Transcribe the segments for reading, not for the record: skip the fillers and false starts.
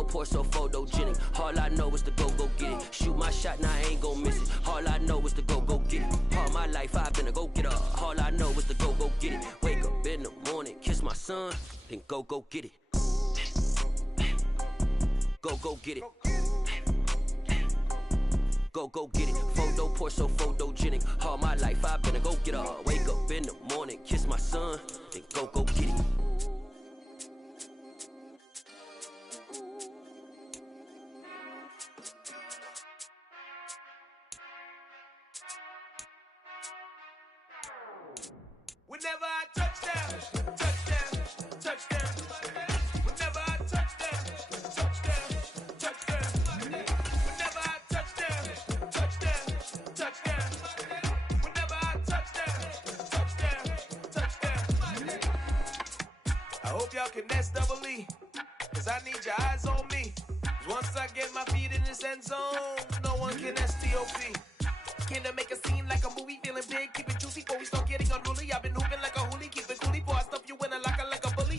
Photo poor, so photogenic. All I know is to go get it. Shoot my shot, now I ain't gon' miss it. All I know is to go get it. All my life I've been a go-getter. All I know is to go get it. Wake up in the morning, kiss my son, then go get it. Go get it. Go get it. Photo poor, so photogenic. All my life I've been a go-getter. Wake up in the morning, kiss my son, then go get it. Whenever I touchdown, touchdown, touchdown. Whenever I touchdown, touchdown, touchdown. Whenever I touchdown, touchdown, touchdown. Whenever I touchdown, touchdown. I hope y'all can S-double-E, cause I need your eyes on me. Once I get my feet in this end zone, no one can S-T-O-P. Can I make a scene like a movie, feeling big, keep it juicy before we start getting unruly. I've been hooping like a hoolie, keep it coolie, before I stuff you in a locker like a bully.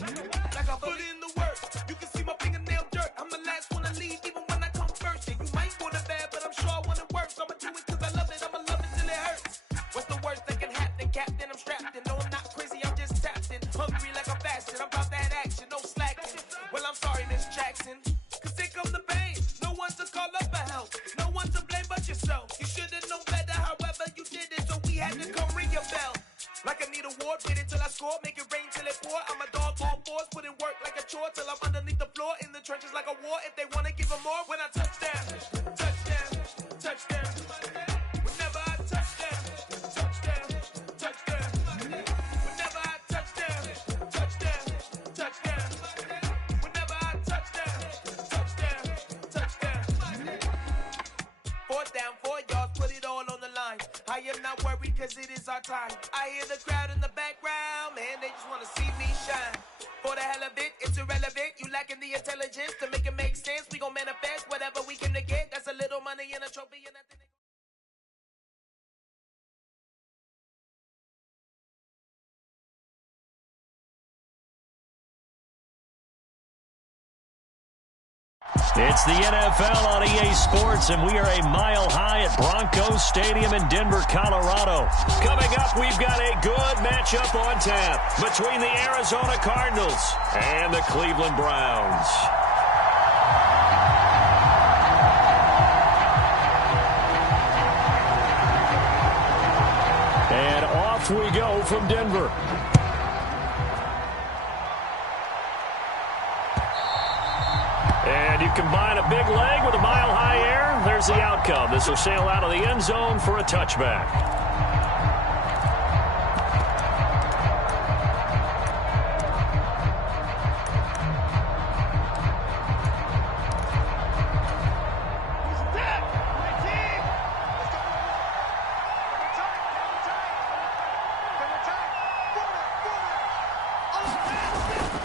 Like a bully in the work, you can see my fingernail dirt. I'm the last one to leave, even when I come first. Yeah, you might want it bad, but I'm sure I want it worse. I'ma do it cause I love it, I'ma love it till it hurts. What's the worst that can happen, Captain? I'm strapped in, no I'm not crazy, I'm just tapped in. Hungry like I'm fasting, I'm about that action, no slacking. Well, I'm sorry, Miss Jackson, cause here comes the pain. No one to call up for help, no one to blame but yourself. You should've known better, however you did it, so we had to come ring your bell. Like I need a award, wait until I score, make it rain till it pour. I'm a dog, all fours, put in work like a chore till I'm underneath the floor, in the trenches like a war. If they wanna give them more, when I touchdown, touchdown, touchdown. Whenever I touchdown, touchdown, touchdown. Whenever I touchdown, touchdown, touchdown. Whenever I touchdown, touchdown, touchdown. 4th down, 4 yards, put it all on the line. I am not worried cause it is our time. I hear the crowd in the background, man, they just wanna see me shine. For the hell of it, it's irrelevant. You lacking the intelligence to make it make sense. We gon' manifest whatever we came to get. That's a little money and a trophy and nothing. It's the NFL on EA Sports, and we are a mile high at Broncos Stadium in Denver, Colorado. Coming up, we've got a good matchup on tap between the Arizona Cardinals and the Cleveland Browns. And off we go from Denver. And you combine a big leg with a mile-high air, there's the outcome. This will sail out of the end zone for a touchback.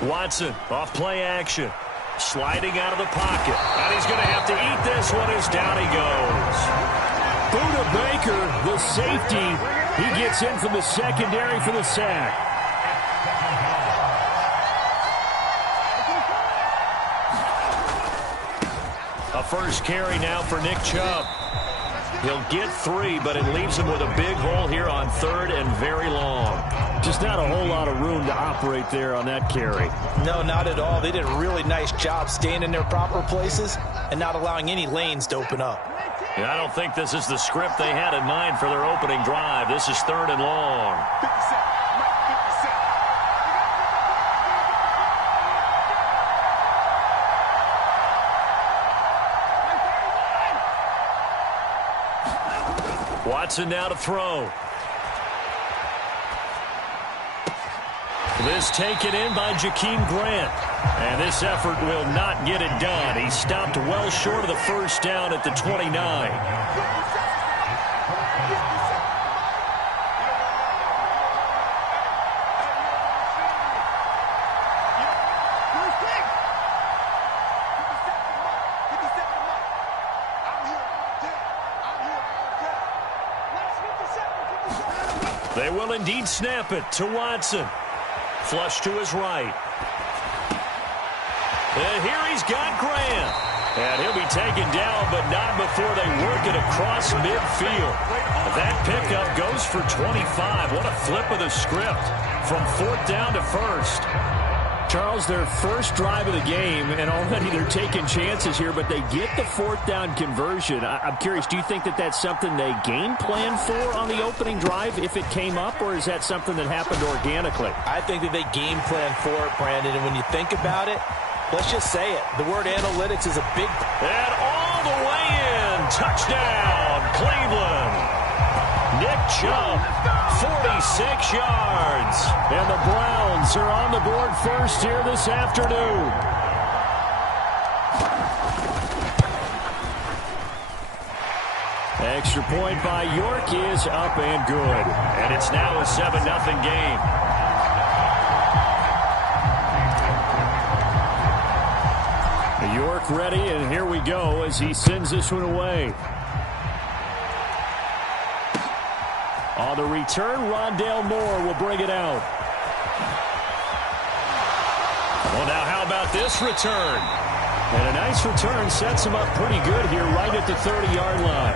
Watson off play action. Sliding out of the pocket. And he's going to have to eat this one as down he goes. Buda Baker, the safety, he gets in from the secondary for the sack. A first carry now for Nick Chubb. He'll get 3, but it leaves him with a big hole here on 3rd and very long. Just not a whole lot of room to operate there on that carry. No, not at all. They did a really nice job staying in their proper places and not allowing any lanes to open up. And I don't think this is the script they had in mind for their opening drive. This is 3rd and long. Watson now to throw. This taken in by Jakeem Grant. And this effort will not get it done. He stopped well short of the first down at the 29. They will indeed snap it to Watson. Flush to his right. And here he's got Grant. And he'll be taken down, but not before they work it across midfield. That pickup goes for 25. What a flip of the script from 4th down to 1st. Charles, their first drive of the game, and already they're taking chances here, but they get the 4th down conversion. I'm curious, do you think that that's something they game plan for on the opening drive if it came up, or is that something that happened organically? I think that they game plan for it, Brandon, and when you think about it, let's just say it. The word analytics is a big... And all the way in. Touchdown, Cleveland. Nick Chubb, 46 yards. And the Browns are on the board first here this afternoon. Extra point by York is up and good. And it's now a 7-0 game. York ready, and here we go as he sends this one away. On the return, Rondale Moore will bring it out. Well, now how about this return? And a nice return sets him up pretty good here right at the 30-yard line.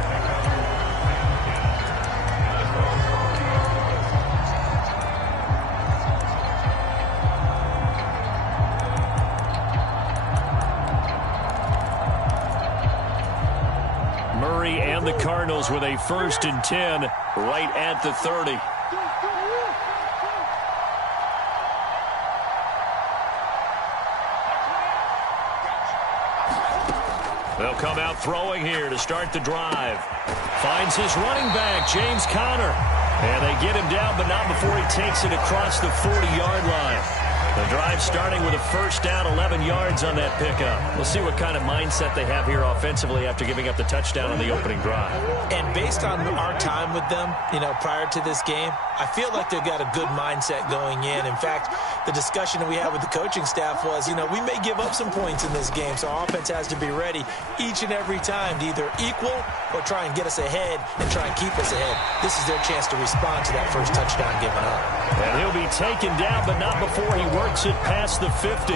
And the Cardinals with a 1st and 10 right at the 30. They'll come out throwing here to start the drive. Finds his running back, James Conner. And they get him down, but not before he takes it across the 40-yard line. The drive starting with a 1st down, 11 yards on that pickup. We'll see what kind of mindset they have here offensively after giving up the touchdown on the opening drive. And based on our time with them, prior to this game, I feel like they've got a good mindset going in. In fact, the discussion that we had with the coaching staff was, we may give up some points in this game, so our offense has to be ready each and every time to either equal or try and get us ahead and try and keep us ahead. This is their chance to respond to that first touchdown given up. And he'll be taken down, but not before he works it past the 50.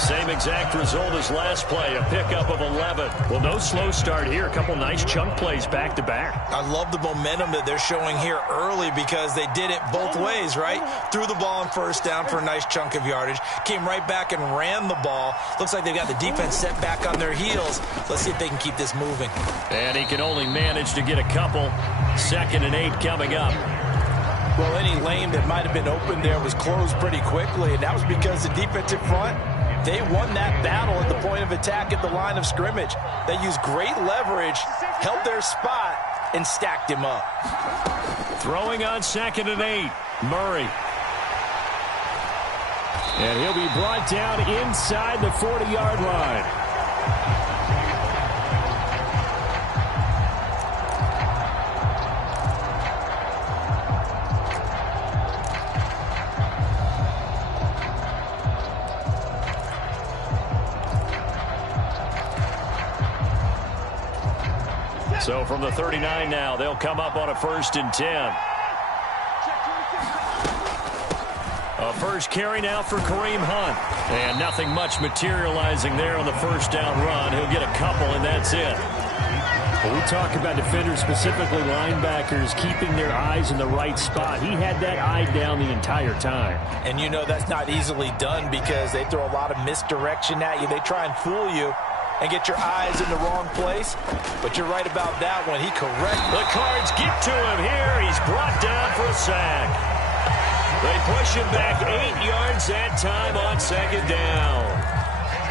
Same exact result as last play, a pickup of 11. Well, no slow start here. A couple nice chunk plays back-to-back. I love the momentum that they're showing here early because they did it both ways, right? Threw the ball on 1st down for a nice chunk of yardage. Came right back and ran the ball. Looks like they've got the defense set back on their heels. Let's see if they can keep this moving. And he can only manage to get a couple. 2nd and 8 coming up. Well, any lane that might have been open there was closed pretty quickly, and that was because the defensive front, they won that battle at the point of attack at the line of scrimmage. They used great leverage, held their spot, and stacked him up. Throwing on 2nd and 8, Murray. And he'll be brought down inside the 40-yard line. So from the 39 now, they'll come up on a 1st and 10. A first carry now for Kareem Hunt. And nothing much materializing there on the 1st down run. He'll get a couple, and that's it. Well, we talk about defenders, specifically linebackers, keeping their eyes in the right spot. He had that eye down the entire time. And that's not easily done because they throw a lot of misdirection at you. They try and fool you and get your eyes in the wrong place. But you're right about that one. He corrects. The Cards get to him here. He's brought down for a sack. They push him back 8 yards that time on 2nd down.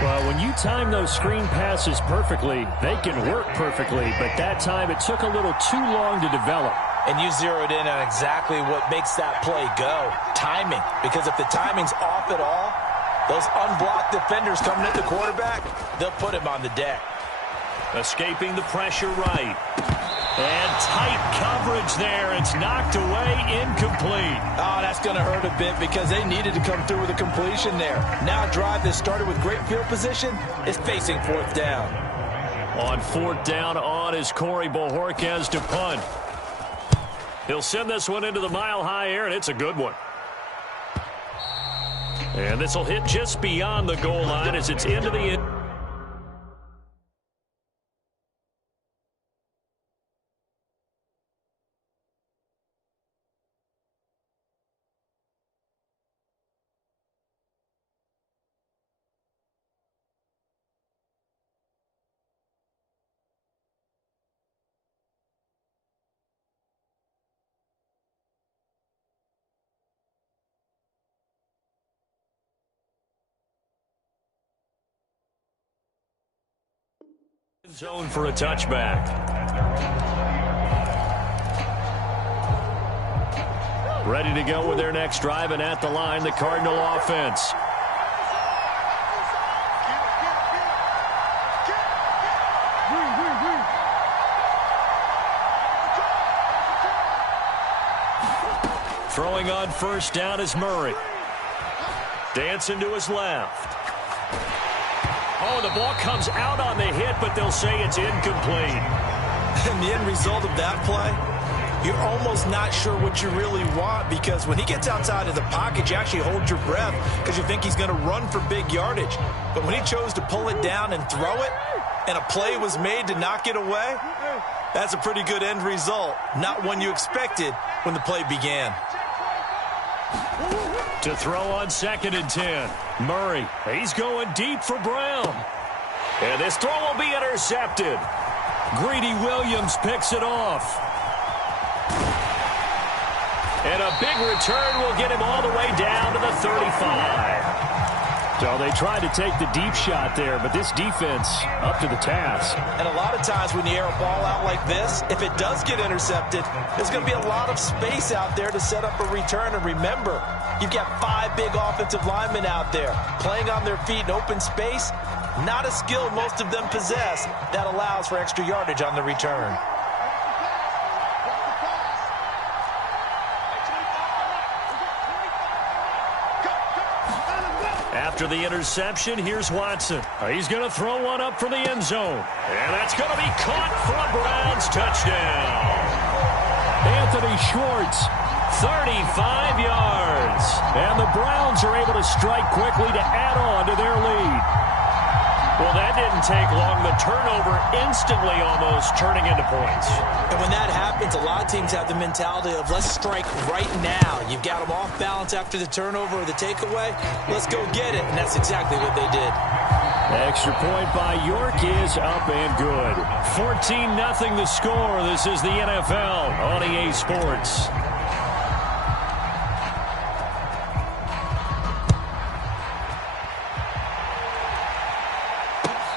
Well, when you time those screen passes perfectly, they can work perfectly. But that time, it took a little too long to develop. And you zeroed in on exactly what makes that play go. Timing. Because if the timing's off at all, those unblocked defenders coming at the quarterback, they'll put him on the deck. Escaping the pressure right. And tight coverage there. It's knocked away, incomplete. Oh, that's going to hurt a bit because they needed to come through with a completion there. Now a drive that started with great field position is facing 4th down. On 4th down on is Corey Bojorquez to punt. He'll send this one into the mile-high air, and it's a good one. And this will hit just beyond the goal line as it's into the end. Zone for a touchback. Ready to go with their next drive, and at the line, the Cardinal offense. Throwing on first down is Murray. Dancing to his left. Oh, the ball comes out on the hit, but they'll say it's incomplete. And the end result of that play, you're almost not sure what you really want, because when he gets outside of the pocket, you actually hold your breath because you think he's going to run for big yardage. But when he chose to pull it down and throw it, and a play was made to knock it away, that's a pretty good end result. Not one you expected when the play began. To throw on 2nd and 10. Murray, he's going deep for Brown. And this throw will be intercepted. Greedy Williams picks it off. And a big return will get him all the way down to the 35. So they tried to take the deep shot there, but this defense up to the task. And a lot of times when you air a ball out like this, if it does get intercepted, there's going to be a lot of space out there to set up a return. And remember, you've got 5 big offensive linemen out there playing on their feet in open space. Not a skill most of them possess that allows for extra yardage on the return. After the interception, here's Watson. He's going to throw one up for the end zone. And that's going to be caught for a Browns touchdown. Anthony Schwartz, 35 yards. And the Browns are able to strike quickly to add on to their lead. Well, that didn't take long. The turnover instantly almost turning into points. And when that happens, a lot of teams have the mentality of let's strike right now. You've got them off balance after the turnover or the takeaway. Let's go get it. And that's exactly what they did. Extra point by York is up and good. 14-0 the score. This is the NFL on EA Sports.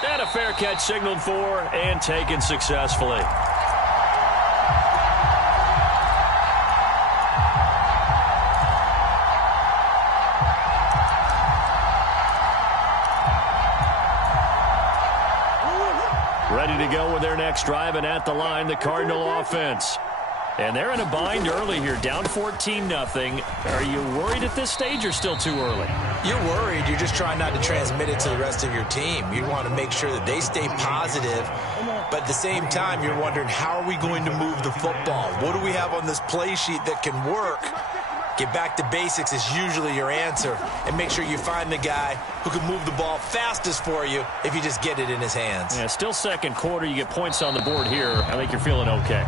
And a fair catch signaled for and taken successfully. Ready to go with their next drive, and at the line, the Cardinal offense. And they're in a bind early here, down 14-0. Are you worried at this stage or still too early? You're worried. You're just trying not to transmit it to the rest of your team. You want to make sure that they stay positive, but at the same time, you're wondering, how are we going to move the football? What do we have on this play sheet that can work? Get back to basics is usually your answer, and make sure you find the guy who can move the ball fastest for you if you just get it in his hands. Yeah, still second quarter. You get points on the board here. I think you're feeling okay.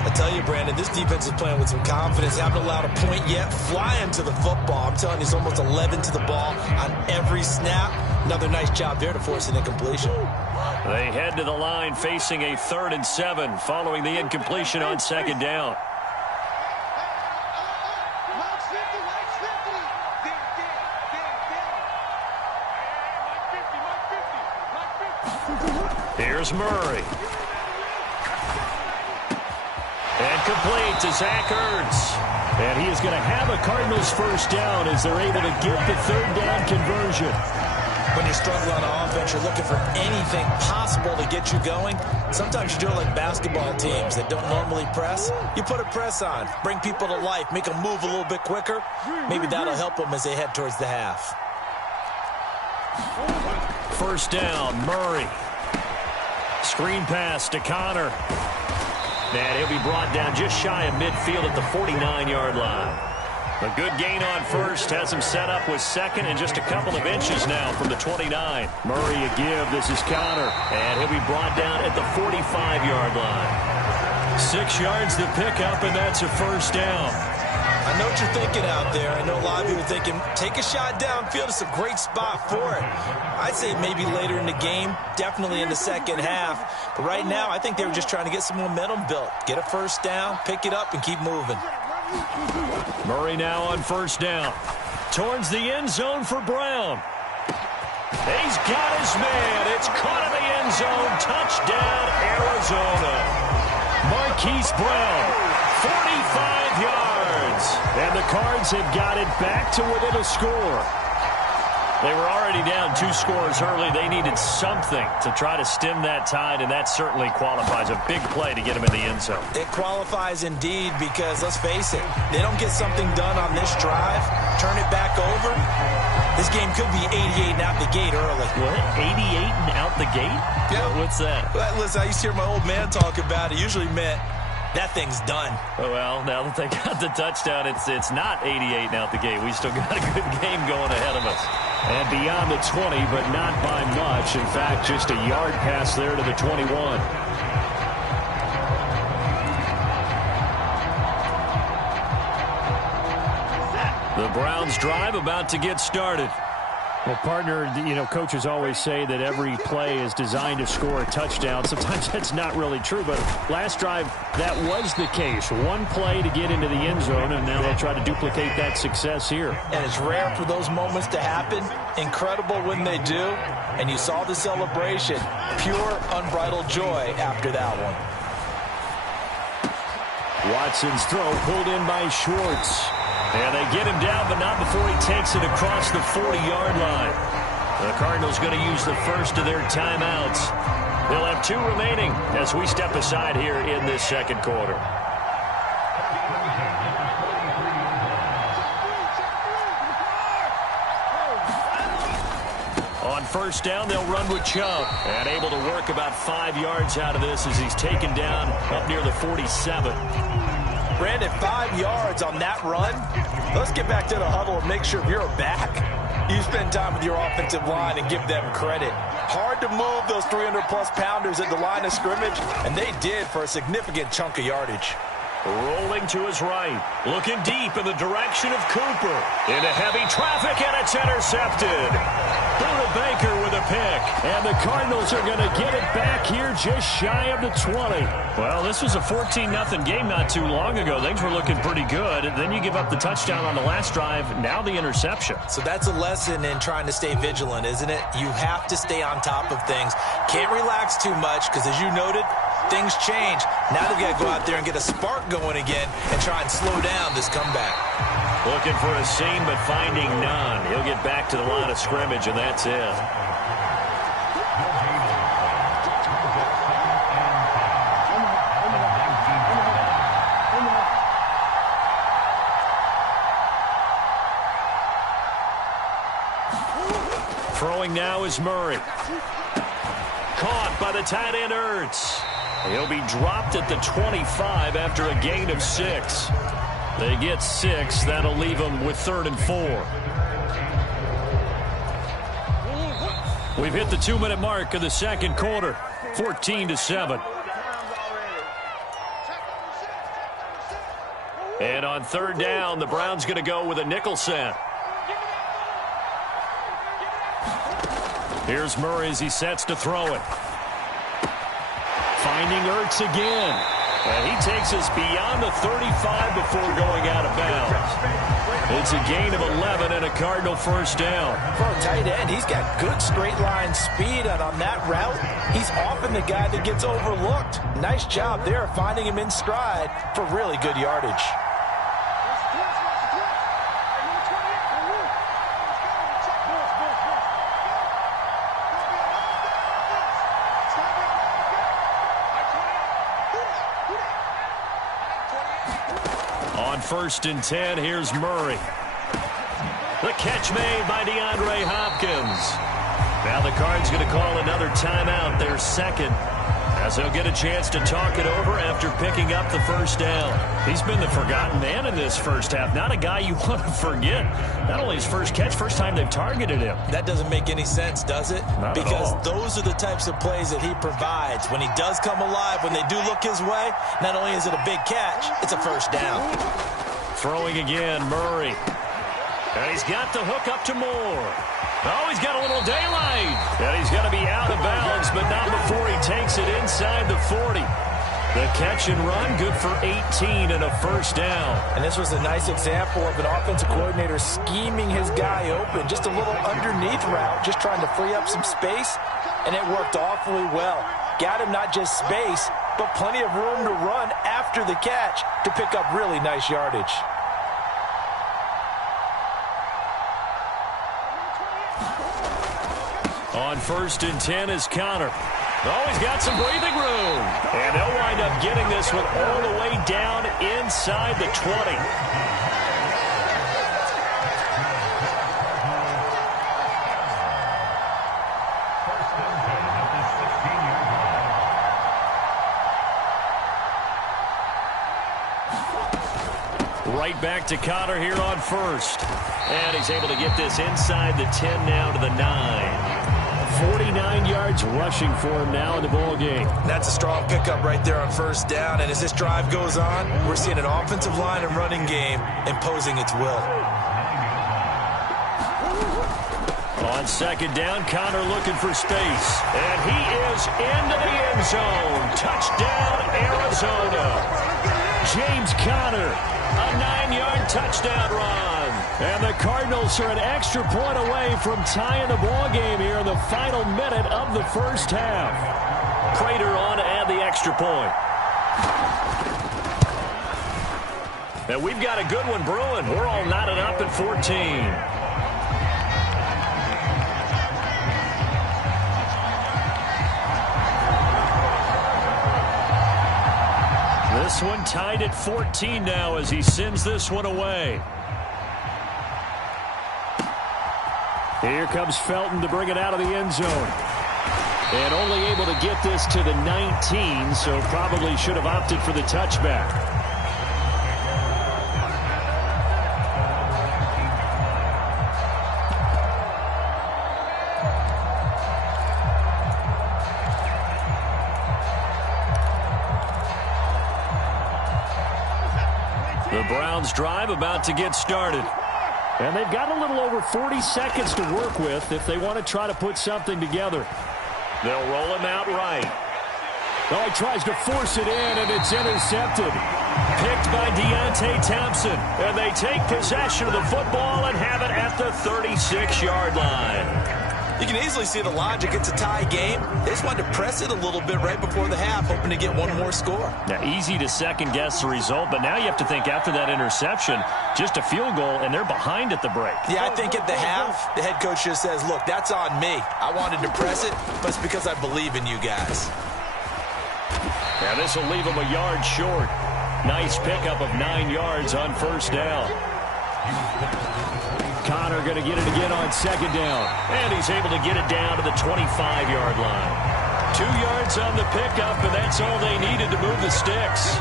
I tell you, Brandon, this defense is playing with some confidence. Haven't allowed a point yet. Flying to the football. I'm telling you, it's almost 11 to the ball on every snap. Another nice job there to force an incompletion. They head to the line facing a 3rd and 7 following the incompletion on 2nd down. Here's Murray. And complete to Zach Ertz. And he is going to have a Cardinals first down as they're able to get the 3rd down conversion. When you struggle on offense, you're looking for anything possible to get you going. Sometimes you do it like basketball teams that don't normally press. You put a press on, bring people to life, make them move a little bit quicker. Maybe that'll help them as they head towards the half. First down, Murray. Screen pass to Connor. And he'll be brought down just shy of midfield at the 49-yard line. A good gain on first has him set up with second and just a couple of inches now from the 29. Murray a give. This is Connor. And he'll be brought down at the 45-yard line. 6 yards to pick up, and that's a first down. I know what you're thinking out there. I know a lot of you are thinking, take a shot downfield. It's a great spot for it. I'd say maybe later in the game, definitely in the second half. But right now, I think they were just trying to get some momentum built. Get a first down, pick it up, and keep moving. Murray now on first down. Towards the end zone for Brown. He's got his man. It's caught in the end zone. Touchdown, Arizona. Marquise Brown, 45 yards. And the Cards have got it back to within a score. They were already down 2 scores early. They needed something to try to stem that tide, and that certainly qualifies. A big play to get him in the end zone. It qualifies indeed because, let's face it, they don't get something done on this drive, turn it back over, this game could be 88 and out the gate early. What? 88 and out the gate? Yeah. What's that? Well, listen, I used to hear my old man talk about it. Usually meant that thing's done. Oh, well, now that they got the touchdown, it's not 88 and out the gate. We still got a good game going ahead of us. And beyond the 20, but not by much. In fact, just a yard pass there to the 21. The Browns drive about to get started. Well, partner, coaches always say that every play is designed to score a touchdown. Sometimes that's not really true, but last drive, that was the case. One play to get into the end zone, and now they'll try to duplicate that success here. And it's rare for those moments to happen. Incredible when they do. And you saw the celebration. Pure, unbridled joy after that one. Watson's throw pulled in by Schwartz. And they get him down, but not before he takes it across the 40-yard line. The Cardinals going to use the first of their timeouts. They'll have 2 remaining as we step aside here in this second quarter. On first down, they'll run with Chubb. And able to work about 5 yards out of this as he's taken down up near the 47. Brandon, 5 yards on that run. Let's get back to the huddle and make sure if you're back, you spend time with your offensive line and give them credit. Hard to move those 300-plus pounders at the line of scrimmage, and they did for a significant chunk of yardage. Rolling to his right, looking deep in the direction of Cooper. Into heavy traffic, and it's intercepted. Buda Baker with a pick. And the Cardinals are going to get it back here just shy of the 20. Well, this was a 14-0 game not too long ago. Things were looking pretty good. Then you give up the touchdown on the last drive. Now the interception. So that's a lesson in trying to stay vigilant, isn't it? You have to stay on top of things. Can't relax too much because, as you noted, things change. Now they've got to go out there and get a spark going again and try and slow down this comeback. Looking for a seam, but finding none. He'll get back to the line of scrimmage, and that's it. Throwing now is Murray. Caught by the tight end Ertz. He'll be dropped at the 25 after a gain of 6. They get 6. That'll leave them with 3rd and 4. We've hit the 2-minute mark of the second quarter. 14-7. And on 3rd down, the Browns going to go with a nickel set. Here's Murray as he sets to throw it. Finding Ertz again. And he takes us beyond the 35 before going out of bounds. It's a gain of 11 and a Cardinal first down. For a tight end, he's got good straight line speed, and on that route, he's often the guy that gets overlooked. Nice job there finding him in stride for really good yardage. On 1st and 10, here's Murray. The catch made by DeAndre Hopkins. Now the Cards going to call another timeout, their second. As he'll get a chance to talk it over after picking up the first down. He's been the forgotten man in this first half. Not a guy you want to forget. Not only his first catch, first time they've targeted him. That doesn't make any sense, does it? Not because at all. Those are the types of plays that he provides. When he does come alive, when they do look his way, not only is it a big catch, it's a first down. Throwing again, Murray. And he's got the hook up to Moore. Oh, he's got a little daylight. And he's going to be out of bounds, but not before he takes it inside the 40. The catch and run, good for 18 and a first down. And this was a nice example of an offensive coordinator scheming his guy open. Just a little underneath route, just trying to free up some space, and it worked awfully well. Got him not just space, but plenty of room to run after the catch to pick up really nice yardage. On 1st and 10 is Connor. Oh, he's got some breathing room. And they'll wind up getting this one all the way down inside the 20. Right back to Connor here on 1st. And he's able to get this inside the 10 now to the 9. 49 yards rushing for him now in the ball game. That's a strong pickup right there on first down. And as this drive goes on, we're seeing an offensive line and running game imposing its will. On 2nd down, Connor looking for space. And he is into the end zone. Touchdown, Arizona. James Conner, a 9-yard touchdown run. And the Cardinals are an extra point away from tying the ball game here in the final minute of the first half. Prater on to add the extra point. And we've got a good one brewing. We're all knotted up at 14. This one tied at 14 now as he sends this one away. Here comes Felton to bring it out of the end zone. And only able to get this to the 19, so probably should have opted for the touchback. The Browns drive about to get started. And they've got a little over 40 seconds to work with if they want to try to put something together. They'll roll him out right. Oh, he tries to force it in, and it's intercepted. Picked by Deontay Thompson. And they take possession of the football and have it at the 36-yard line. You can easily see the logic. It's a tie game. They just wanted to press it a little bit right before the half, hoping to get one more score. Now, easy to second-guess the result, but now you have to think after that interception, just a field goal, and they're behind at the break. Yeah, I think at the half, the head coach just says, look, that's on me. I wanted to press it, but it's because I believe in you guys. Now, this will leave him a yard short. Nice pickup of 9 yards on first down. Connor going to get it again on 2nd down. And he's able to get it down to the 25-yard line. 2 yards on the pickup, and that's all they needed to move the sticks.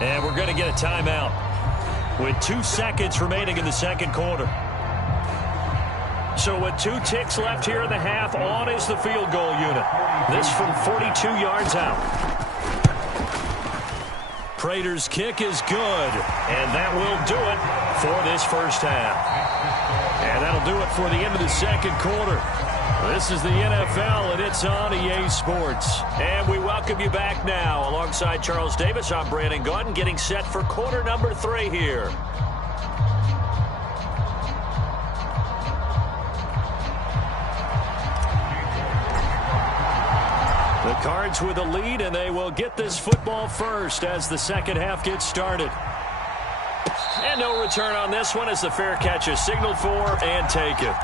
And we're going to get a timeout with 2 seconds remaining in the second quarter. So with 2 ticks left here in the half, on is the field goal unit. This from 42 yards out. Prater's kick is good, and that will do it for this first half. And that'll do it for the end of the second quarter. This is the NFL, and it's on EA Sports. And we welcome you back now. Alongside Charles Davis, I'm Brandon Gaudin, getting set for quarter number 3 here. The Cards with a lead, and they will get this football first as the second half gets started. And no return on this one as the fair catch is signaled for and taken.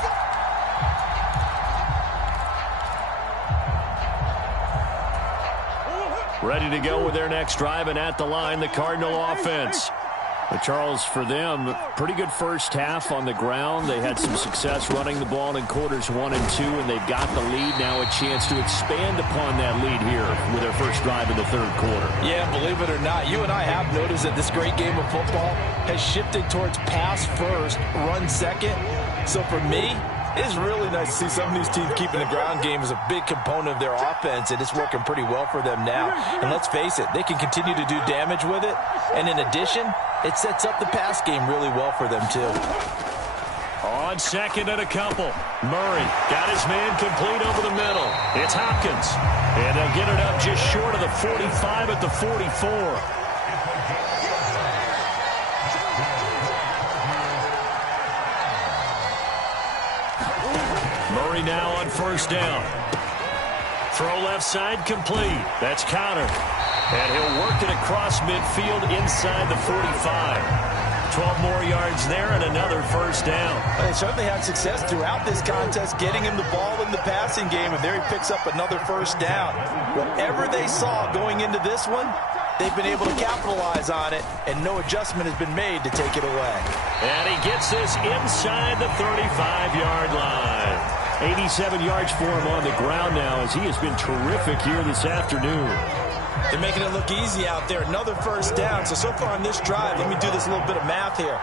Ready to go with their next drive, and at the line, the Cardinal offense. But Charles, for them, pretty good first half on the ground. They had some success running the ball in quarters 1 and 2, and they've got the lead now, a chance to expand upon that lead here with their first drive in the third quarter. Yeah, believe it or not, you and I have noticed that this great game of football has shifted towards pass first, run second. So for me, it's really nice to see some of these teams keeping the ground game as a big component of their offense, and it's working pretty well for them now. And let's face it, they can continue to do damage with it. And in addition, it sets up the pass game really well for them, too. On second and a couple, Murray got his man complete over the middle. It's Hopkins, and they'll get it up just short of the 45 at the 44. Murray now on first down. Throw left side complete. That's Connor. And he'll work it across midfield inside the 45. 12 more yards there and another first down. They certainly had success throughout this contest getting him the ball in the passing game, and there he picks up another first down. Whatever they saw going into this one, they've been able to capitalize on it, and no adjustment has been made to take it away. And he gets this inside the 35-yard line. 87 yards for him on the ground now, as he has been terrific here this afternoon. They're making it look easy out there. Another first down. So far on this drive, let me do this little bit of math here.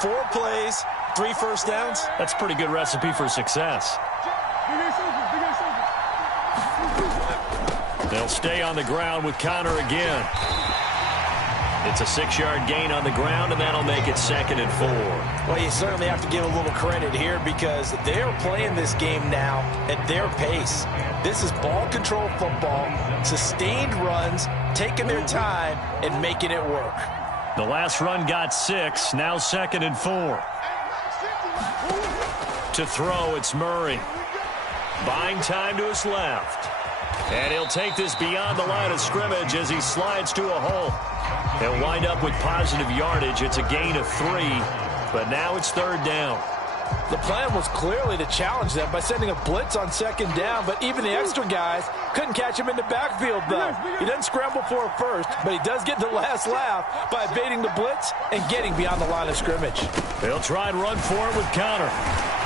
4 plays, 3 first downs. That's a pretty good recipe for success. They'll stay on the ground with Connor again. It's a 6-yard gain on the ground, and that'll make it 2nd and 4. Well, you certainly have to give a little credit here because they're playing this game now at their pace. This is ball control football, sustained runs, taking their time, and making it work. The last run got 6, now 2nd and 4. To throw, it's Murray. Buying time to his left. And he'll take this beyond the line of scrimmage as he slides to a hole. He'll wind up with positive yardage. It's a gain of 3, but now it's 3rd down. The plan was clearly to challenge them by sending a blitz on 2nd down, but even the extra guys couldn't catch him in the backfield, though. He doesn't scramble for a first, but he does get the last laugh by evading the blitz and getting beyond the line of scrimmage. They'll try and run for it with Connor.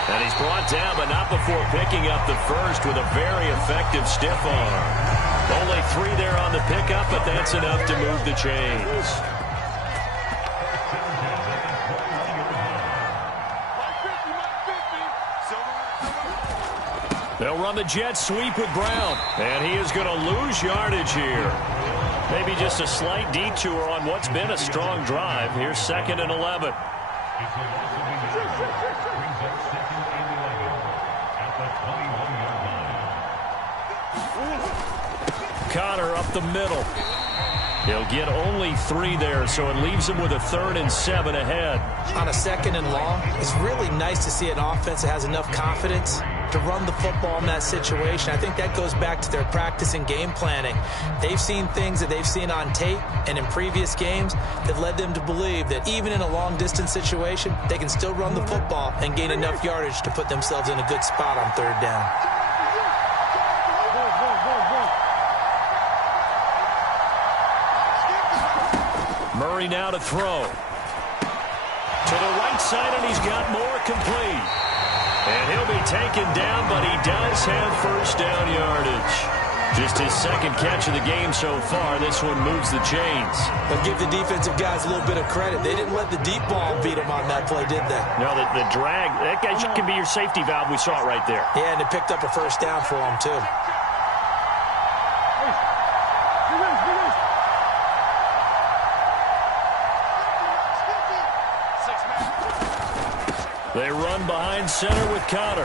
And he's brought down, but not before picking up the first with a very effective stiff arm. Only 3 there on the pickup, but that's enough to move the chains. They'll run the jet sweep with Brown, and he is going to lose yardage here. Maybe just a slight detour on what's been a strong drive. Here's 2nd and 11. Connor up the middle. He'll get only 3 there, so it leaves him with a 3rd and 7 ahead. On a 2nd and long, it's really nice to see an offense that has enough confidence to run the football in that situation. I think that goes back to their practice and game planning. They've seen things that they've seen on tape and in previous games that led them to believe that even in a long-distance situation, they can still run the football and gain enough yardage to put themselves in a good spot on 3rd down. Murray now to throw. To the right side, and he's got more complete. And he'll be taken down, but he does have first down yardage. Just his 2nd catch of the game so far. This one moves the chains. But give the defensive guys a little bit of credit. They didn't let the deep ball beat them on that play, did they? No, the drag, that guy can be your safety valve. We saw it right there. Yeah, and it picked up a first down for him, too. They run behind center with Connor.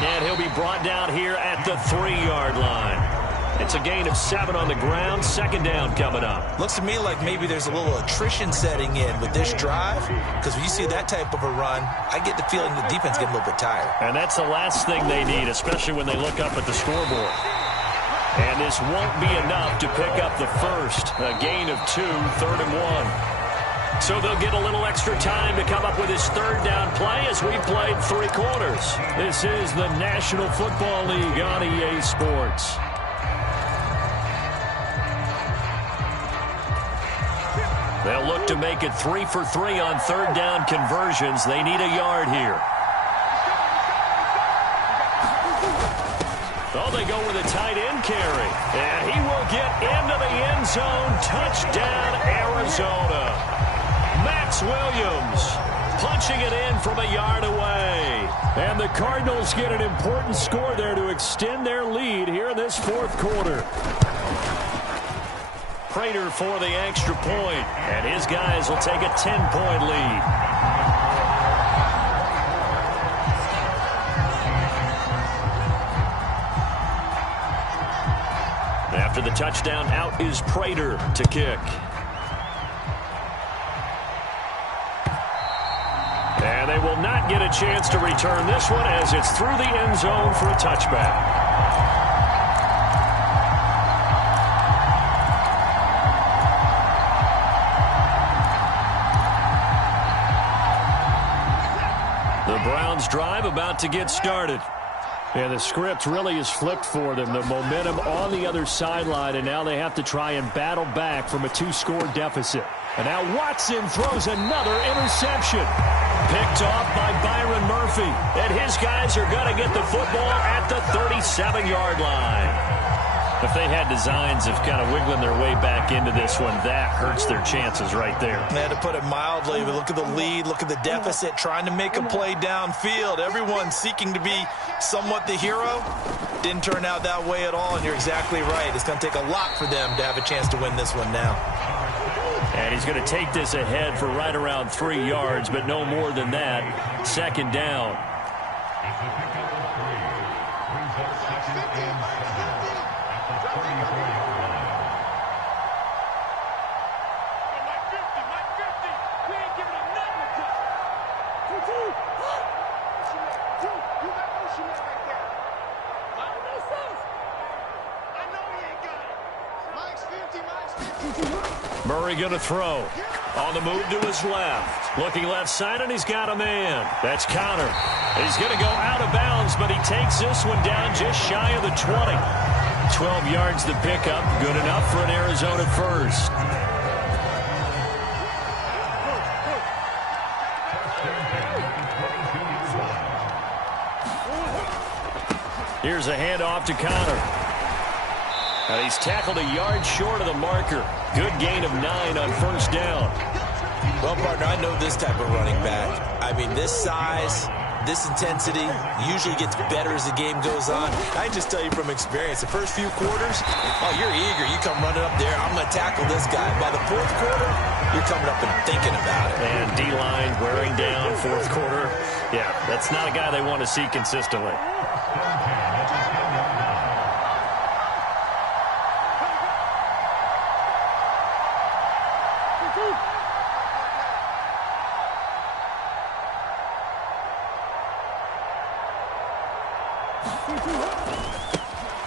And he'll be brought down here at the 3-yard line. It's a gain of 7 on the ground. 2nd down coming up. Looks to me like maybe there's a little attrition setting in with this drive, because when you see that type of a run, I get the feeling the defense getting a little bit tired. And that's the last thing they need, especially when they look up at the scoreboard. And this won't be enough to pick up the first. A gain of 2, 3rd and 1. So they'll get a little extra time to come up with his 3rd down play as we've played 3 quarters. This is the National Football League on EA Sports. to make it 3 for 3 on third down conversions. They need a yard here. Oh, they go with a tight end carry. And he will get into the end zone. Touchdown, Arizona. Max Williams punching it in from a yard away. And the Cardinals get an important score there to extend their lead here in this fourth quarter. Prater for the extra point, and his guys will take a 10-point lead. After the touchdown, out is Prater to kick. And they will not get a chance to return this one as it's through the end zone for a touchback. The Browns drive about to get started. And the script really is flipped for them. The momentum on the other sideline, and now they have to try and battle back from a 2-score deficit. And now Watson throws another interception. Picked off by Byron Murphy. And his guys are going to get the football at the 37-yard line. If they had designs of kind of wiggling their way back into this one, that hurts their chances right there. Man, to put it mildly, but look at the lead, look at the deficit, trying to make a play downfield. Everyone seeking to be somewhat the hero. Didn't turn out that way at all, and you're exactly right. It's going to take a lot for them to have a chance to win this one now. And he's going to take this ahead for right around 3 yards, but no more than that. Second down. Murray going to throw. On the move to his left. Looking left side, and he's got a man. That's Connor. He's going to go out of bounds, but he takes this one down just shy of the 20. 12 yards to pick up. Good enough for an Arizona first. Here's a handoff to Connor. And he's tackled a yard short of the marker. Good gain of 9 on first down. Well, partner, I know this type of running back. I mean, this size, this intensity usually gets better as the game goes on. I can just tell you from experience, the first few quarters, oh, you're eager. You come running up there, I'm going to tackle this guy. By the fourth quarter, you're coming up and thinking about it. And D-line wearing down fourth quarter. Yeah, that's not a guy they want to see consistently.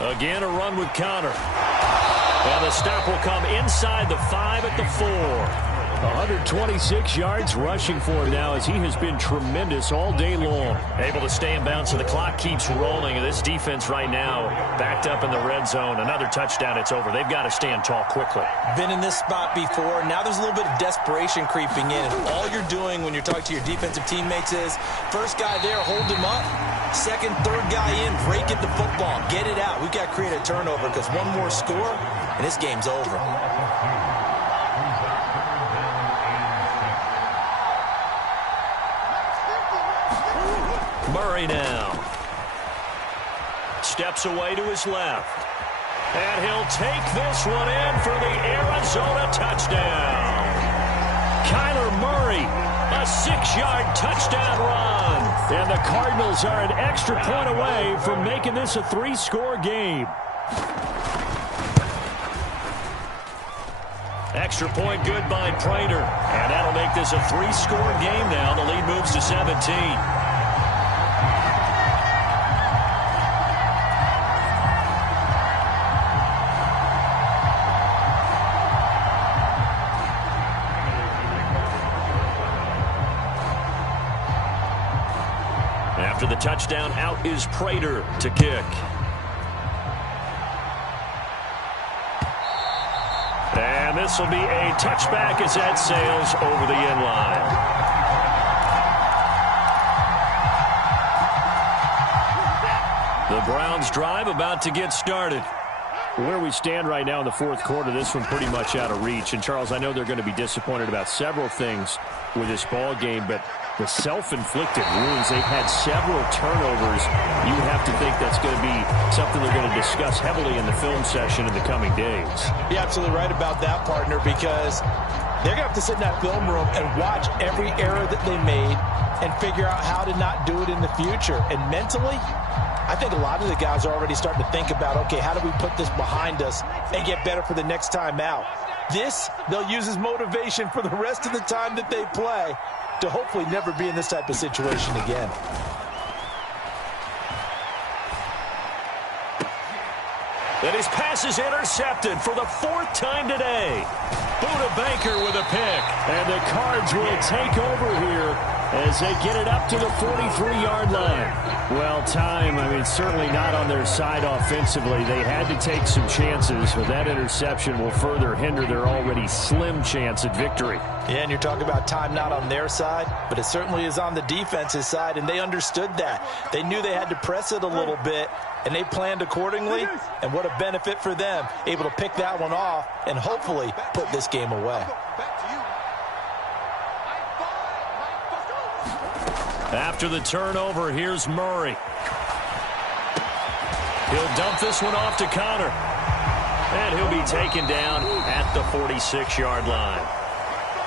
Again, a run with Connor. And the stop will come inside the 5 at the 4. 126 yards rushing for him now as he has been tremendous all day long. Able to stay in bounds, so the clock keeps rolling. And this defense right now backed up in the red zone. Another touchdown, it's over. They've got to stand tall quickly. Been in this spot before. Now there's a little bit of desperation creeping in. And all you're doing when you're talking to your defensive teammates is, first guy there, hold him up. Second, third guy in, break it the football. Get it out. We've got to create a turnover because one more score, and this game's over. Murray now. Steps away to his left. And he'll take this one in for the Arizona touchdown. Kyler Murray, a 6-yard touchdown run. And the Cardinals are an extra point away from making this a 3-score game. Extra point good by Prater. And that'll make this a 3-score game now. The lead moves to 17. After the touchdown, out is Prater to kick. And this will be a touchback as that sails over the end line. The Browns drive about to get started. Where we stand right now in the fourth quarter, this one pretty much out of reach. And, Charles, I know they're going to be disappointed about several things with this ball game, but the self-inflicted wounds, they've had several turnovers. You would have to think that's going to be something they're going to discuss heavily in the film session in the coming days. You're absolutely right about that, partner, because they're going to have to sit in that film room and watch every error that they made and figure out how to not do it in the future. And mentally, I think a lot of the guys are already starting to think about, okay, how do we put this behind us and get better for the next time out? This, they'll use as motivation for the rest of the time that they play to hopefully never be in this type of situation again. And his pass is intercepted for the fourth time today. Buda Baker with a pick. And the Cards will take over here as they get it up to the 43-yard line. Well, time, certainly not on their side offensively. They had to take some chances, but that interception will further hinder their already slim chance at victory. Yeah, and you're talking about time not on their side, but it certainly is on the defense's side, and they understood that. They knew they had to press it a little bit, and they planned accordingly, and what a benefit for them, able to pick that one off and hopefully put this game away. After the turnover, here's Murray. He'll dump this one off to Connor. And he'll be taken down at the 46-yard line.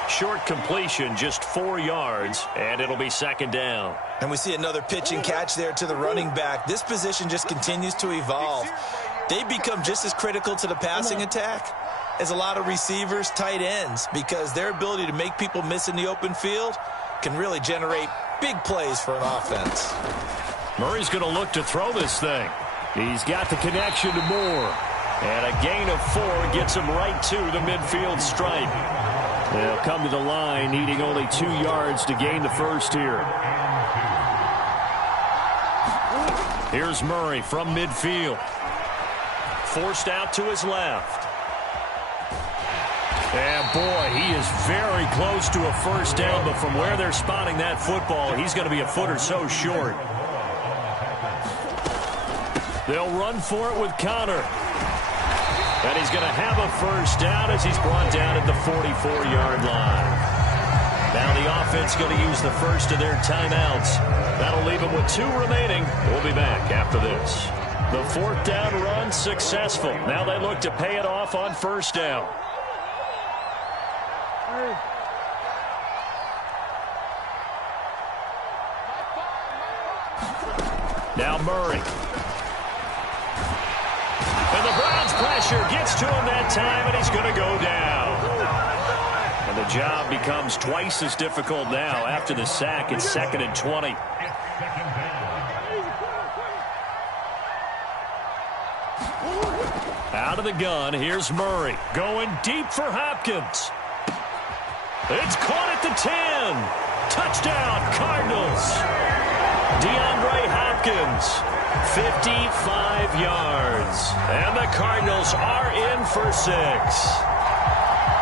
Short completion, just 4 yards, and it'll be second down. And we see another pitch and catch there to the running back. This position just continues to evolve. They become just as critical to the passing attack as a lot of receivers, tight ends, because their ability to make people miss in the open field can really generate big plays for an offense. Murray's going to look to throw this thing. He's got the connection to Moore. And a gain of 4 gets him right to the midfield stripe. They'll come to the line, needing only 2 yards to gain the first here. Here's Murray from midfield. Forced out to his left. And, boy, he is very close to a first down, but from where they're spotting that football, he's going to be a foot or so short. They'll run for it with Connor. And he's going to have a first down as he's brought down at the 44-yard line. Now the offense going to use the first of their timeouts. That'll leave them with 2 remaining. We'll be back after this. The fourth down run successful. Now they look to pay it off on first down. Now Murray. And the Browns pressure gets to him that time, and he's going to go down. And the job becomes twice as difficult now after the sack. It's 2nd and 20. Out of the gun, here's Murray. Going deep for Hopkins. It's caught at the 10. Touchdown, Cardinals. DeAndre Hopkins, 55 yards. And the Cardinals are in for 6.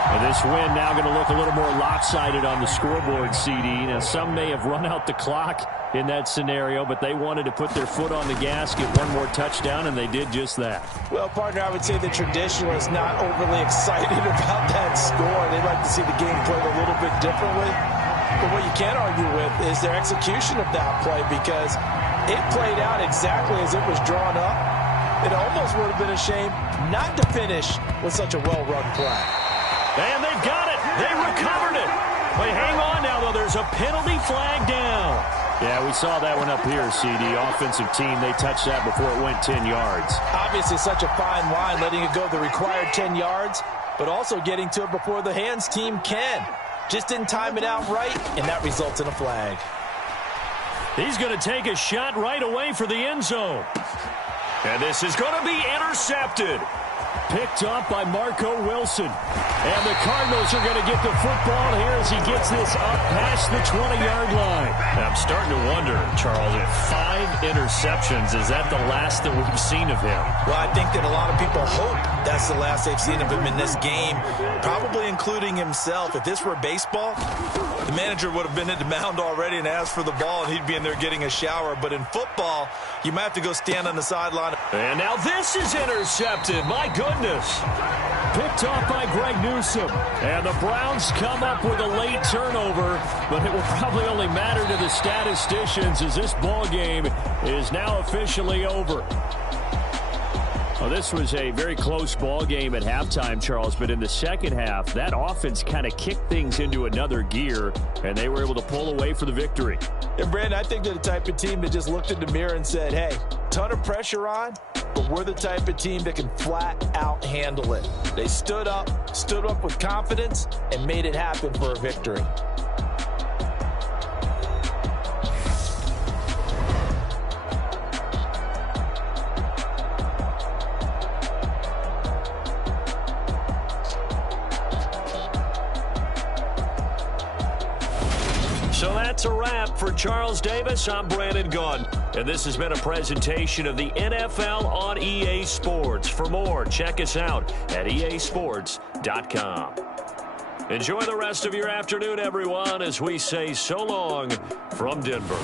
And this win now going to look a little more lopsided on the scoreboard, CD. Now, some may have run out the clock in that scenario, but they wanted to put their foot on the gas, get one more touchdown, and they did just that. Well, partner, I would say the traditionalists not overly excited about that score. They'd like to see the game played a little bit differently. But what you can't argue with is their execution of that play, because it played out exactly as it was drawn up. It almost would have been a shame not to finish with such a well-run play. And they've got it. They recovered it. But hang on now, though. There's a penalty flag down. Yeah, we saw that one up here, CD. Offensive team, they touched that before it went 10 yards. Obviously such a fine line, letting it go the required 10 yards, but also getting to it before the hands team can. Just didn't time it out right, and that results in a flag. He's going to take a shot right away for the end zone. And this is going to be intercepted. Picked off by Marco Wilson. And the Cardinals are going to get the football here as he gets this up past the 20-yard line. I'm starting to wonder, Charles, if 5 interceptions, is that the last that we've seen of him? Well, I think that a lot of people hope that's the last they've seen of him in this game, probably including himself. If this were baseball, the manager would have been at the mound already and asked for the ball, and he'd be in there getting a shower. But in football, you might have to go stand on the sideline. And now this is intercepted. My goodness. Picked off by Greg Newsome. And the Browns come up with a late turnover, but it will probably only matter to the statisticians as this ball game is now officially over. Well, this was a very close ball game at halftime, Charles, but in the second half, that offense kind of kicked things into another gear, and they were able to pull away for the victory. And, Brandon, I think they're the type of team that just looked in the mirror and said, hey, ton of pressure on, but we're the type of team that can flat out handle it. They stood up with confidence, and made it happen for a victory. So that's a wrap for Charles Davis. I'm Brandon Gunn, and this has been a presentation of the NFL on EA Sports. For more, check us out at easports.com. Enjoy the rest of your afternoon, everyone, as we say so long from Denver.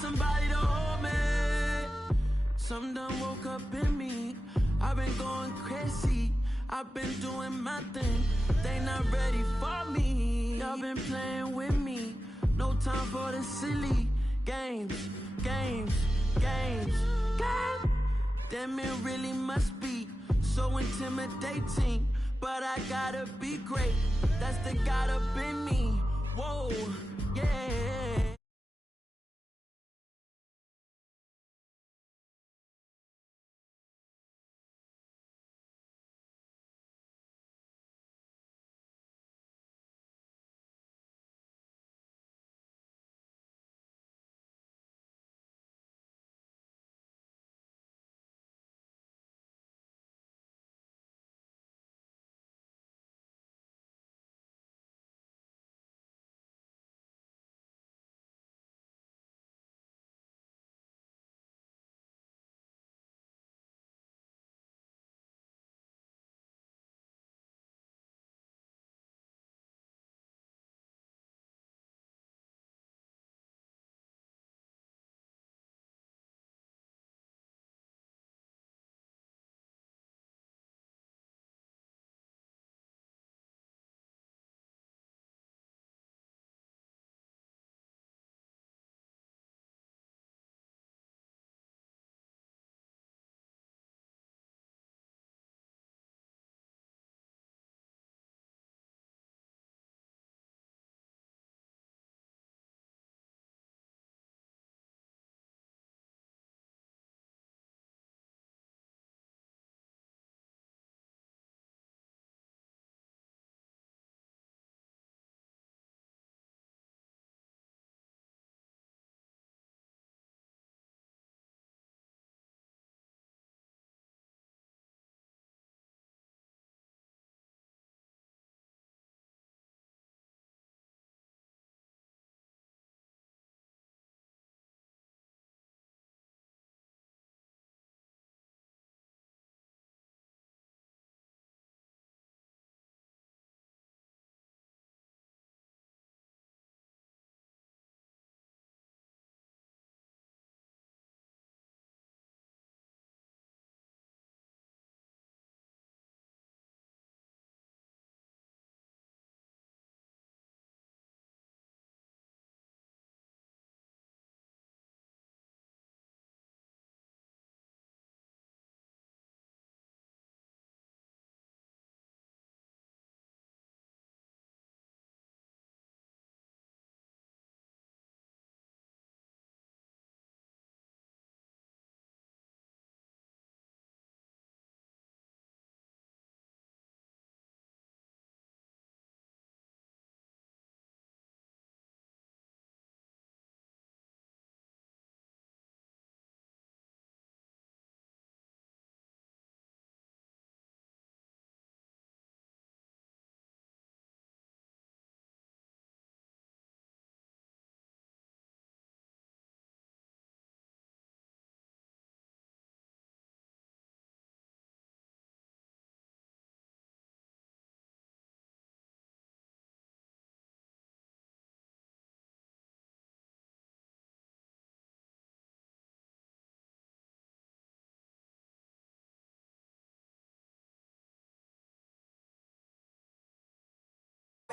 somebody to hold me. Something done woke up in me. I've been going crazy. I've been doing my thing, they not ready for me. Y'all been playing with me, no time for the silly games. Damn, it really must be so intimidating, but I gotta be great, that's the God up in me. Whoa, yeah.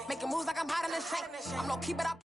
Making moves like I'm hot in the shake. I'm low, keep it up.